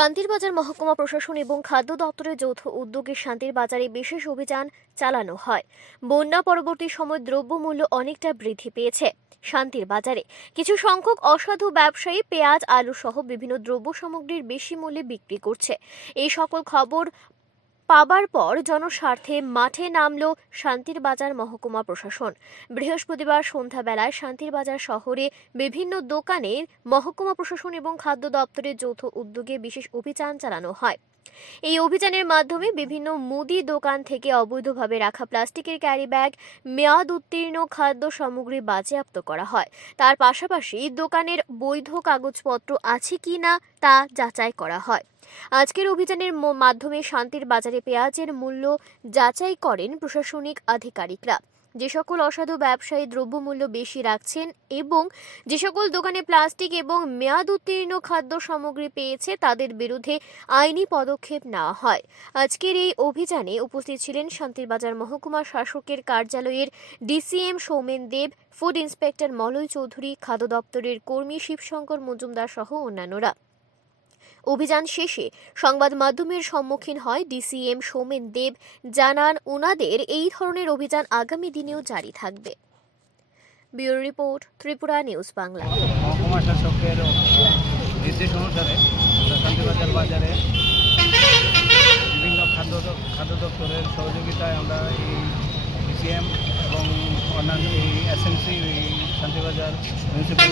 শান্তির বাজার মহকুমা প্রশাসন এবং খাদ্য দপ্তরের যৌথ উদ্যোগে শান্তির বাজারে বিশেষ অভিযান চালানো হয়। বন্যা পরবর্তী সময় দ্রব্যমূল্য অনেকটা বৃদ্ধি পেয়েছে। শান্তির বাজারে কিছু সংখ্যক অসাধু ব্যবসায়ী পেঁয়াজ, আলু সহ বিভিন্ন দ্রব্য সামগ্রীর বেশি মূল্যে বিক্রি করছে। এই সকল খবর পাবার পর জনস্বার্থে মাঠে নামল শান্তির বাজার মহকুমা প্রশাসন। বৃহস্পতিবার সন্ধ্যাবেলায় শান্তির বাজার শহরে বিভিন্ন দোকানে মহকুমা প্রশাসন এবং খাদ্য দপ্তরের যৌথ উদ্যোগে বিশেষ অভিযান চালানো হয়। এই অভিযানের মাধ্যমে বিভিন্ন মুদি দোকান থেকে অবৈধভাবে রাখা প্লাস্টিকের ক্যারি ব্যাগ, মেয়াদ উত্তীর্ণ খাদ্য সামগ্রী বাজেয়াপ্ত করা হয়। তার পাশাপাশি দোকানের বৈধ কাগজপত্র আছে কিনা তা যাচাই করা হয়। আজকের অভিযানের মাধ্যমে শান্তির বাজারে পেঁয়াজের মূল্য যাচাই করেন প্রশাসনিক আধিকারিকরা। যে সকল অসাধু ব্যবসায়ী দ্রব্যমূল্য বেশি রাখছেন এবং যে সকল দোকানে প্লাস্টিক এবং মেয়াদ উত্তীর্ণ খাদ্য সামগ্রী পেয়েছে তাদের বিরুদ্ধে আইনি পদক্ষেপ নেওয়া হয়। আজকের এই অভিযানে উপস্থিত ছিলেন শান্তির বাজার মহকুমা শাসকের কার্যালয়ের ডিসিএম সৌমেন দেব, ফুড ইন্সপেক্টর মলয় চৌধুরী, খাদ্য দপ্তরের কর্মী শিবশঙ্কর মজুমদার সহ অন্যান্যরা। অভিযান শেষে সংবাদ মাধ্যমের সম্মুখীন হয় ডিসিএম সৌমেন দেব। জানান, ওনাদের এই ধরনের অভিযান আগামী দিনেও জারি থাকবে। Bureau report, Tripura news Bangla. মহকুমা শাসকের নির্দেশ অনুসারে শান্তিবাজার বাজারে বিভিন্ন খাদ্য দপ্তরের সহযোগিতায় আমরা এই ডিসিএম এবং অন্যান্য এই এসএমসি এই শান্তিবাজার মিউনিসিপ্যাল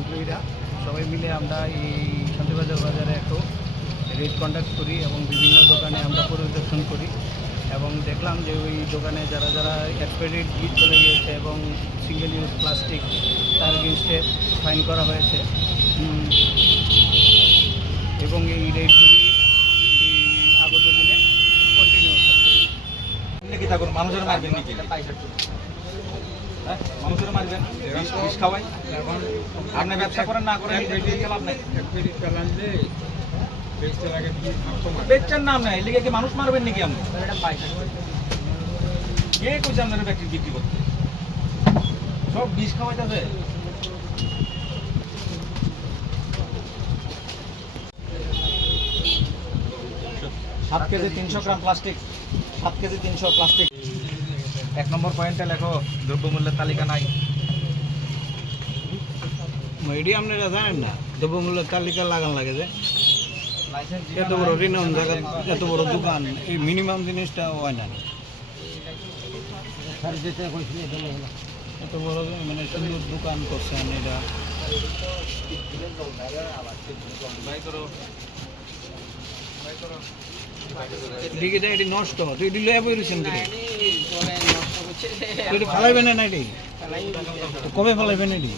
এমপ্লয়িরা সবাই মিলে আমরা এই শান্তিবাজার বাজারে একটু রেড কন্ডাক্ট করি এবং বিভিন্ন দোকানে আমরা পরিদর্শন করি এবং দেখলাম যে ওই দোকানে যারা যারা এক্সপায়ারি ডেট চলে গিয়েছে এবং সিঙ্গেল ইউজ প্লাস্টিক তার এগেনস্টে ফাইন করা হয়েছে এবং এই রেটগুলি আগত দিনে কন্টিনিউ থাকবে। থাকুন মানুষের মারবেন নাকি? মানুষের মারবেন, বিষ খাওয়াই। আপনি ব্যবসা করেন না করেন লাভ নাই। বেচার নাম নাই, লিগে কি মানুষ মারবেন নাকি? আপনি কে কইছে আপনার ব্যক্তি বিক্রি করতে? সব বিষ খাওয়াইতেছে। 7 কেজি 300 গ্রাম প্লাস্টিক, 7 কেজি 300 প্লাস্টিক। 1 নম্বর পয়েন্টে লেখো দ্রব্যমূল্যের তালিকা নাই। এটি আপনারা জানেন না দ্রব্যমূল্যের তালিকা লাগান লাগে যে এত বড় রিনাউন জায়গা, এত বড় দোকান, এই মিনিমাম জিনিসটা হয় না। এত বড় মানে সুন্দর দোকান করছেন, এটা এটি নষ্ট, তো এটি লয়ে বইছেন এটি ফালাইবেন না, এটি কবে ফালাইবেন? এটি